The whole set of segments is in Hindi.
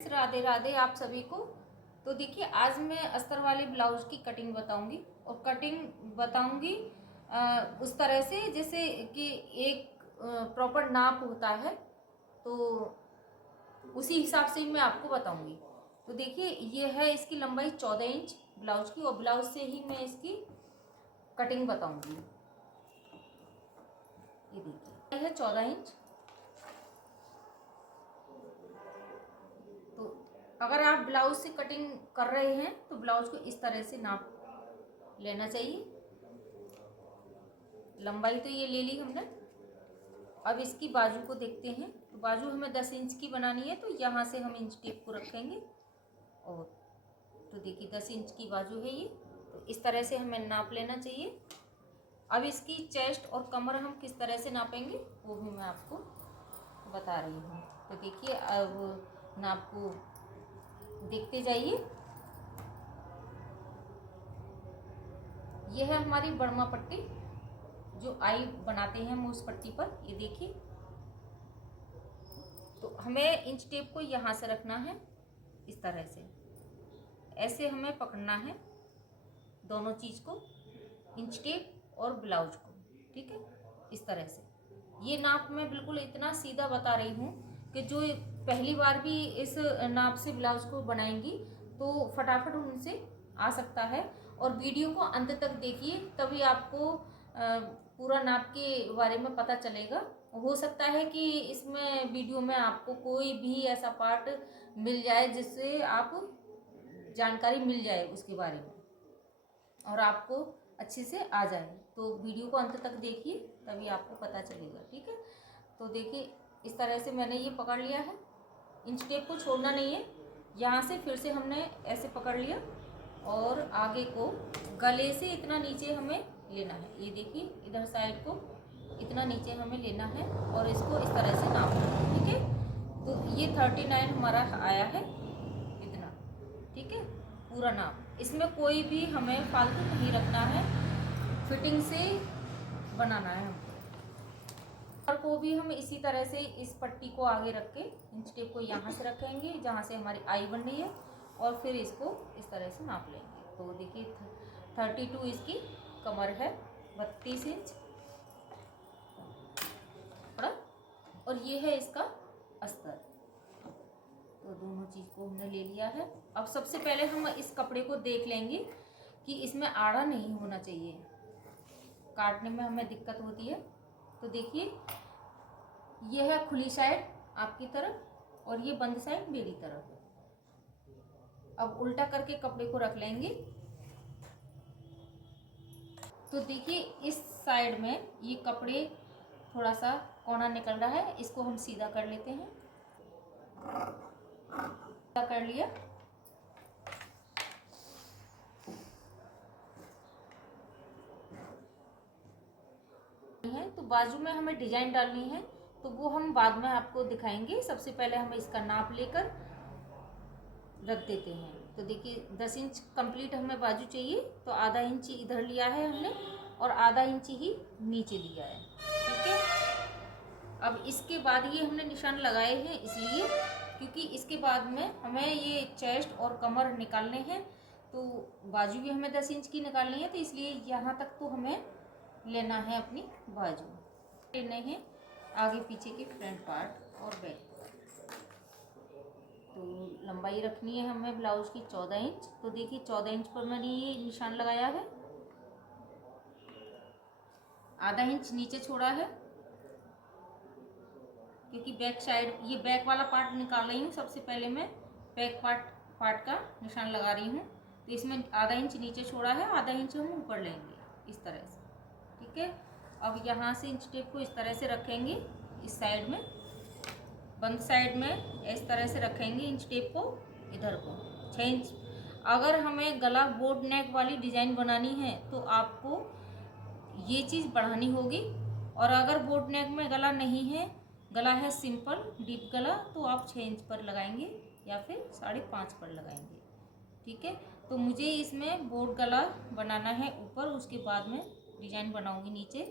राधे राधे आप सभी को। तो देखिए, आज मैं अस्तर वाले ब्लाउज की कटिंग बताऊंगी और कटिंग बताऊंगी उस तरह से जैसे कि एक प्रॉपर नाप होता है, तो उसी हिसाब से मैं आपको बताऊंगी। तो देखिए, ये है इसकी लंबाई 14 इंच ब्लाउज की, और ब्लाउज से ही मैं इसकी कटिंग बताऊंगी। ये देखिए, ये है 14 इंच। तो अगर आप ब्लाउज से कटिंग कर रहे हैं तो ब्लाउज को इस तरह से नाप लेना चाहिए। लंबाई तो ये ले ली हमने। अब इसकी बाजू को देखते हैं। तो बाजू हमें 10 इंच की बनानी है, तो यहाँ से हम इंच टेप को रखेंगे। और तो देखिए 10 इंच की बाजू है ये, तो इस तरह से हमें नाप लेना चाहिए। अब इसकी चेस्ट और कमर हम किस तरह से नापेंगे वो भी मैं आपको बता रही हूँ। तो देखिए, अब नाप को देखते जाइए। यह है हमारी बर्मा पट्टी, जो आई बनाते हैं हम उस पट्टी पर। ये देखिए, तो हमें इंच टेप को यहाँ से रखना है, इस तरह से ऐसे हमें पकड़ना है दोनों चीज़ को, इंच टेप और ब्लाउज को। ठीक है, इस तरह से। ये नाप मैं बिल्कुल इतना सीधा बता रही हूँ कि जो पहली बार भी इस नाप से ब्लाउज को बनाएंगी तो फटाफट उनसे आ सकता है। और वीडियो को अंत तक देखिए, तभी आपको पूरा नाप के बारे में पता चलेगा। हो सकता है कि इसमें वीडियो में आपको कोई भी ऐसा पार्ट मिल जाए जिससे आप जानकारी मिल जाए उसके बारे में और आपको अच्छे से आ जाए। तो वीडियो को अंत तक देखिए, तभी आपको पता चलेगा। ठीक है, तो देखिए इस तरह से मैंने ये पकड़ लिया है। इंच टेप को छोड़ना नहीं है। यहाँ से फिर से हमने ऐसे पकड़ लिया और आगे को गले से इतना नीचे हमें लेना है। ये देखिए, इधर साइड को इतना नीचे हमें लेना है और इसको इस तरह से नापना है। ठीक है, तो ये 39 हमारा आया है इतना। ठीक है, पूरा नाप। इसमें कोई भी हमें फालतू नहीं रखना है, फिटिंग से बनाना है हमको। और को भी हम इसी तरह से इस पट्टी को आगे रख के इंच टेप को यहाँ से रखेंगे जहाँ से हमारी आई बन रही है, और फिर इसको इस तरह से नाप लेंगे। तो देखिए 32 इसकी कमर है, 32 इंच पड़ा, और ये है इसका अस्तर। तो दोनों चीज़ को हमने ले लिया है। अब सबसे पहले हम इस कपड़े को देख लेंगे कि इसमें आड़ा नहीं होना चाहिए, काटने में हमें दिक्कत होती है। तो देखिए, यह है खुली साइड आपकी तरफ और ये बंद साइड मेरी तरफ। अब उल्टा करके कपड़े को रख लेंगे। तो देखिए, इस साइड में ये कपड़े थोड़ा सा कोना निकल रहा है, इसको हम सीधा कर लेते हैं। सीधा कर लिया। है तो बाजू में हमें डिजाइन डालनी है, तो वो हम बाद में आपको दिखाएंगे। सबसे पहले हम इसका नाप लेकर रख देते हैं। तो देखिए 10 इंच कंप्लीट हमें बाजू चाहिए, तो आधा इंच इधर लिया है हमने और आधा इंच ही नीचे लिया है। ठीक है, अब इसके बाद ये हमने निशान लगाए हैं इसलिए क्योंकि इसके बाद में हमें ये चेस्ट और कमर निकालने हैं, तो बाजू भी हमें 10 इंच की निकालनी है, तो इसलिए यहाँ तक तो हमें लेना है अपनी बाजू। लेने हैं आगे पीछे के फ्रंट पार्ट और बैक पार्ट। तो लंबाई रखनी है हमें ब्लाउज की 14 इंच। तो देखिए 14 इंच पर मैंने ये निशान लगाया है, आधा इंच नीचे छोड़ा है क्योंकि बैक साइड ये बैक वाला पार्ट निकाल रही हूँ। सबसे पहले मैं बैक पार्ट का निशान लगा रही हूँ, तो इसमें आधा इंच नीचे छोड़ा है, आधा इंच हम ऊपर लेंगे इस तरह से। ठीक है, अब यहाँ से इंच टेप को इस तरह से रखेंगे, इस साइड में बंद साइड में इस तरह से रखेंगे इंच टेप को, इधर को 6 इंच। अगर हमें गला बोट नेक वाली डिज़ाइन बनानी है तो आपको ये चीज़ बढ़ानी होगी, और अगर बोट नेक में गला नहीं है, गला है सिंपल डीप गला, तो आप 6 इंच पर लगाएंगे या फिर 5.5 पर लगाएंगे। ठीक है, तो मुझे इसमें बोट गला बनाना है ऊपर, उसके बाद में डिजाइन बनाऊंगी नीचे,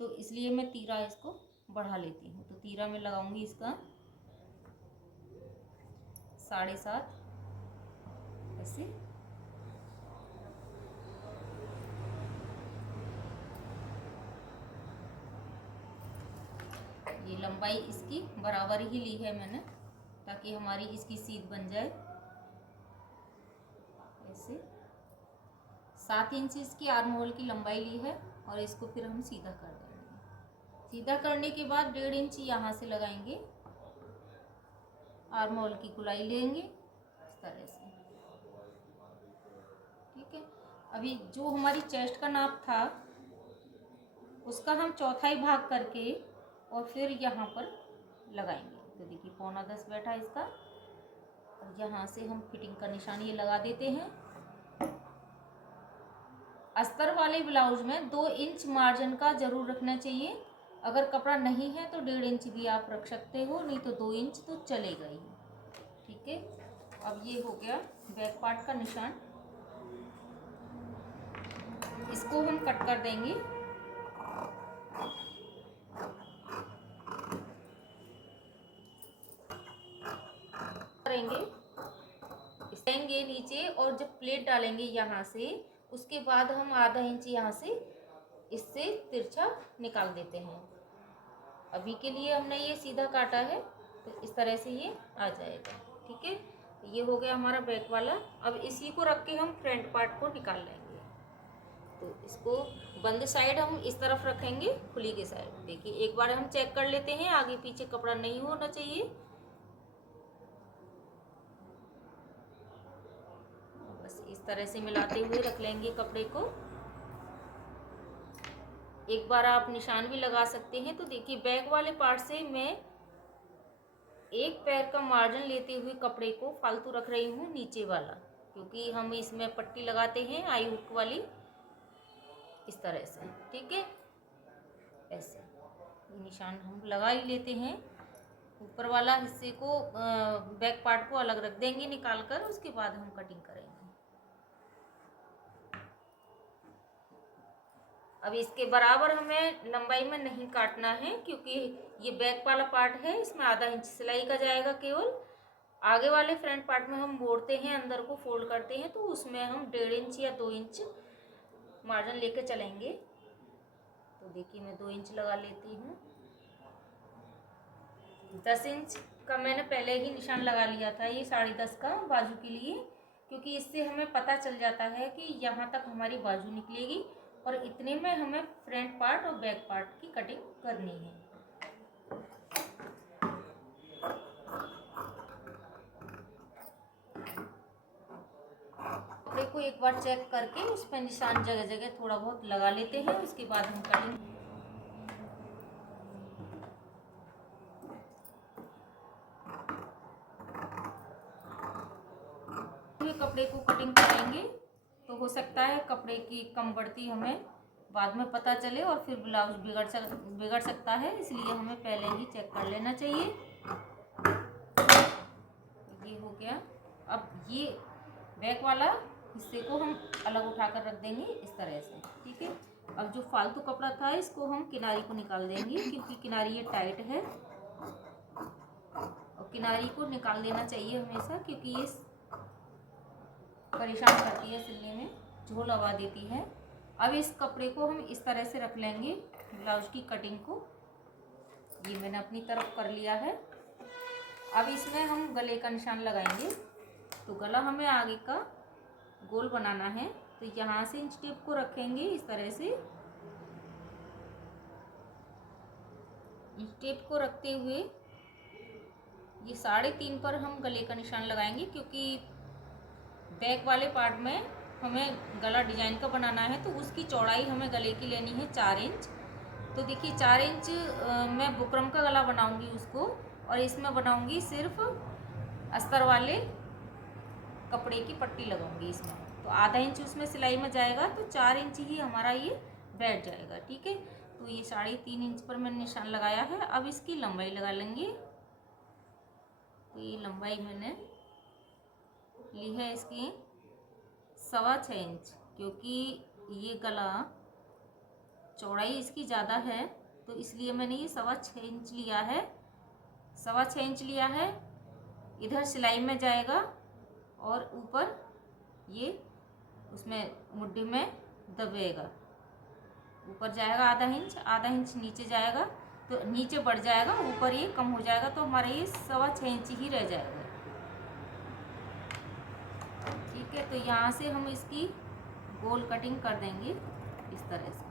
तो इसलिए मैं तीरा इसको बढ़ा लेती हूँ। तो तीरा में लगाऊंगी इसका 7.5 ऐसे। ये लंबाई इसकी बराबर ही ली है मैंने, ताकि हमारी इसकी सीध बन जाए। ऐसे 7 इंच इसकी आर्म होल की लंबाई ली है और इसको फिर हम सीधा कर देंगे। सीधा करने के बाद 1.5 इंच यहाँ से लगाएंगे, आर्म होल की गुलाई लेंगे इस तरह से। ठीक है, अभी जो हमारी चेस्ट का नाप था उसका हम 1/4 भाग करके और फिर यहाँ पर लगाएंगे। तो देखिए 9.25 बैठा इसका, और यहाँ से हम फिटिंग का निशान ये लगा देते हैं। अस्तर वाले ब्लाउज में 2 इंच मार्जिन का जरूर रखना चाहिए। अगर कपड़ा नहीं है तो 1.5 इंच भी आप रख सकते हो, नहीं तो 2 इंच तो चलेगा ही। ठीक है, अब ये हो गया बैक पार्ट का निशान। इसको हम कट कर देंगे। करेंगे लेंगे नीचे, और जब प्लेट डालेंगे यहाँ से, उसके बाद हम आधा इंच यहाँ से इससे तिरछा निकाल देते हैं। अभी के लिए हमने ये सीधा काटा है, तो इस तरह से ये आ जाएगा। ठीक है, ये हो गया हमारा बैक वाला। अब इसी को रख के हम फ्रंट पार्ट को निकाल लेंगे। तो इसको बंद साइड हम इस तरफ रखेंगे, खुली की साइड। देखिए एक बार हम चेक कर लेते हैं, आगे पीछे कपड़ा नहीं होना चाहिए। बस इस तरह से मिलाते हुए रख लेंगे कपड़े को। एक बार आप निशान भी लगा सकते हैं। तो देखिए बैक वाले पार्ट से मैं एक पैर का मार्जिन लेते हुए कपड़े को फालतू रख रही हूँ नीचे वाला, क्योंकि हम इसमें पट्टी लगाते हैं आई हुक वाली, इस तरह से। ठीक है, ऐसे निशान हम लगा ही लेते हैं। ऊपर वाला हिस्से को बैक पार्ट को अलग रख देंगे निकाल कर, उसके बाद हम कटिंग करेंगे। अब इसके बराबर हमें लंबाई में नहीं काटना है, क्योंकि ये बैक वाला पार्ट है, इसमें आधा इंच सिलाई का जाएगा केवल। आगे वाले फ्रंट पार्ट में हम मोड़ते हैं, अंदर को फोल्ड करते हैं, तो उसमें हम 1.5 इंच या 2 इंच मार्जिन लेके चलेंगे। तो देखिए मैं 2 इंच लगा लेती हूँ। 10 इंच का मैंने पहले ही निशान लगा लिया था, ये 10.5 का बाजू के लिए, क्योंकि इससे हमें पता चल जाता है कि यहाँ तक हमारी बाजू निकलेगी, और इतने में हमें फ्रंट पार्ट और बैक पार्ट की कटिंग करनी है। कपड़े को एक बार चेक करके उस पर निशान जगह जगह थोड़ा बहुत लगा लेते हैं, उसके बाद हम कटिंग। कपड़े को कटिंग करेंगे तो हो सकता है कपड़े की कम बढ़ती हमें बाद में पता चले, और फिर ब्लाउज बिगड़ सकता है, इसलिए हमें पहले ही चेक कर लेना चाहिए। ये हो गया। अब ये बैक वाला हिस्से को हम अलग उठाकर रख देंगे इस तरह से। ठीक है, अब जो फालतू कपड़ा था इसको हम किनारी को निकाल देंगे, क्योंकि किनारी ये टाइट है, और किनारी को निकाल देना चाहिए हमेशा, क्योंकि ये परेशान करती है सिलने में, झोल लगा देती है। अब इस कपड़े को हम इस तरह से रख लेंगे ब्लाउज की कटिंग को। ये मैंने अपनी तरफ कर लिया है। अब इसमें हम गले का निशान लगाएंगे। तो गला हमें आगे का गोल बनाना है, तो यहाँ से इंच टेप को रखेंगे इस तरह से। इंच टेप को रखते हुए ये 3.5 पर हम गले का निशान लगाएंगे, क्योंकि बैक वाले पार्ट में हमें गला डिजाइन का बनाना है, तो उसकी चौड़ाई हमें गले की लेनी है 4 इंच। तो देखिए 4 इंच मैं बुकरम का गला बनाऊंगी उसको, और इसमें बनाऊंगी सिर्फ अस्तर वाले कपड़े की पट्टी लगाऊंगी इसमें। तो आधा इंच उसमें सिलाई में जाएगा, तो 4 इंच ही हमारा ये बैठ जाएगा। ठीक है, तो ये 3.5 इंच पर मैंने निशान लगाया है। अब इसकी लंबाई लगा लेंगे। तो ये लंबाई मैंने ली है इसकी 6.25 इंच, क्योंकि ये गला चौड़ाई इसकी ज़्यादा है, तो इसलिए मैंने ये 6.25 इंच लिया है। 6.25 इंच लिया है, इधर सिलाई में जाएगा और ऊपर ये उसमें मुड्ढी में दबेगा। ऊपर जाएगा आधा इंच नीचे जाएगा तो नीचे बढ़ जाएगा, ऊपर ये कम हो जाएगा, तो हमारा ये 6.25 इंच ही रह जाएगा। ठीक है, तो यहाँ से हम इसकी गोल कटिंग कर देंगे इस तरह से।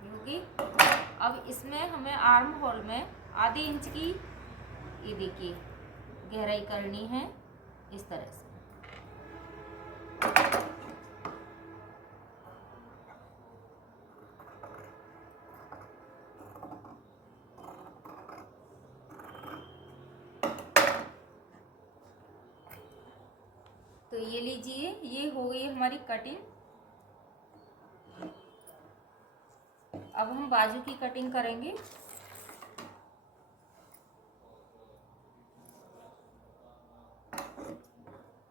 क्योंकि अब इसमें हमें आर्म होल में आधे इंच की ये देखिए गहराई करनी है इस तरह से। तो ये लीजिए, ये हो गई हमारी कटिंग। अब हम बाजू की कटिंग करेंगे।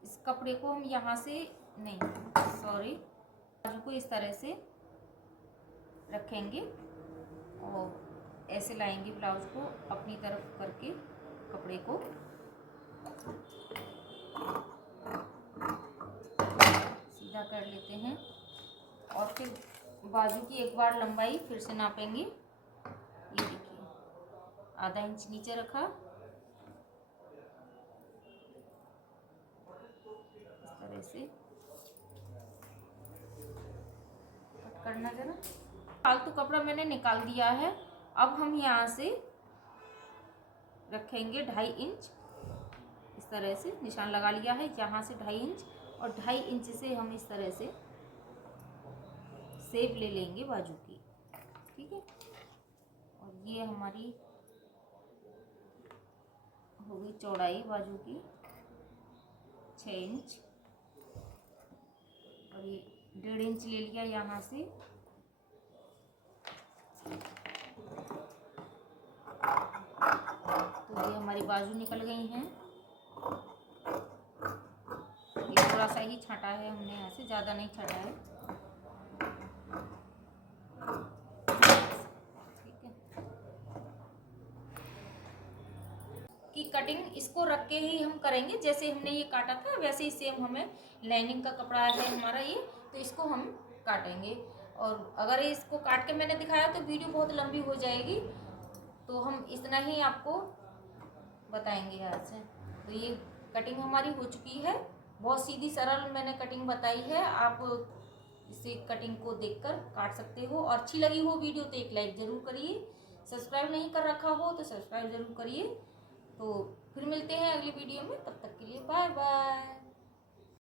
इस कपड़े को हम यहाँ से बाजू को इस तरह से रखेंगे और ऐसे लाएंगे ब्लाउज को अपनी तरफ करके कपड़े को सीधा कर लेते हैं और फिर बाजू की एक बार लंबाई फिर से नापेंगे। ये देखिए आधा इंच नीचे रखा, इस तरह से कट करना जरा। फालतू कपड़ा मैंने निकाल दिया है। अब हम यहाँ से रखेंगे 2.5 इंच, इस तरह से निशान लगा लिया है। यहाँ से 2.5 इंच और 2.5 इंच से हम इस तरह से शेप ले लेंगे बाजू की। ठीक है, और ये हमारी हो गई चौड़ाई बाजू की 6 इंच और ये 1.5 इंच ले लिया यहाँ से। तो ये हमारी बाजू निकल गई हैं। ये थोड़ा सा ही छाटा है हमने, यहाँ से ज़्यादा नहीं छाटा है। ठीक है, कि कटिंग इसको रख के ही हम करेंगे। जैसे हमने ये काटा था वैसे ही सेम हमें लाइनिंग का कपड़ा है हमारा ये, तो इसको हम काटेंगे। और अगर इसको काट के मैंने दिखाया तो वीडियो बहुत लंबी हो जाएगी, तो हम इतना ही आपको बताएंगे आज से। तो ये कटिंग हमारी हो चुकी है, बहुत सीधी सरल मैंने कटिंग बताई है। आप इसे कटिंग को देखकर काट सकते हो। और अच्छी लगी हो वीडियो तो एक लाइक ज़रूर करिए। सब्सक्राइब नहीं कर रखा हो तो सब्सक्राइब ज़रूर करिए। तो फिर मिलते हैं अगली वीडियो में, तब तक के लिए बाय बाय।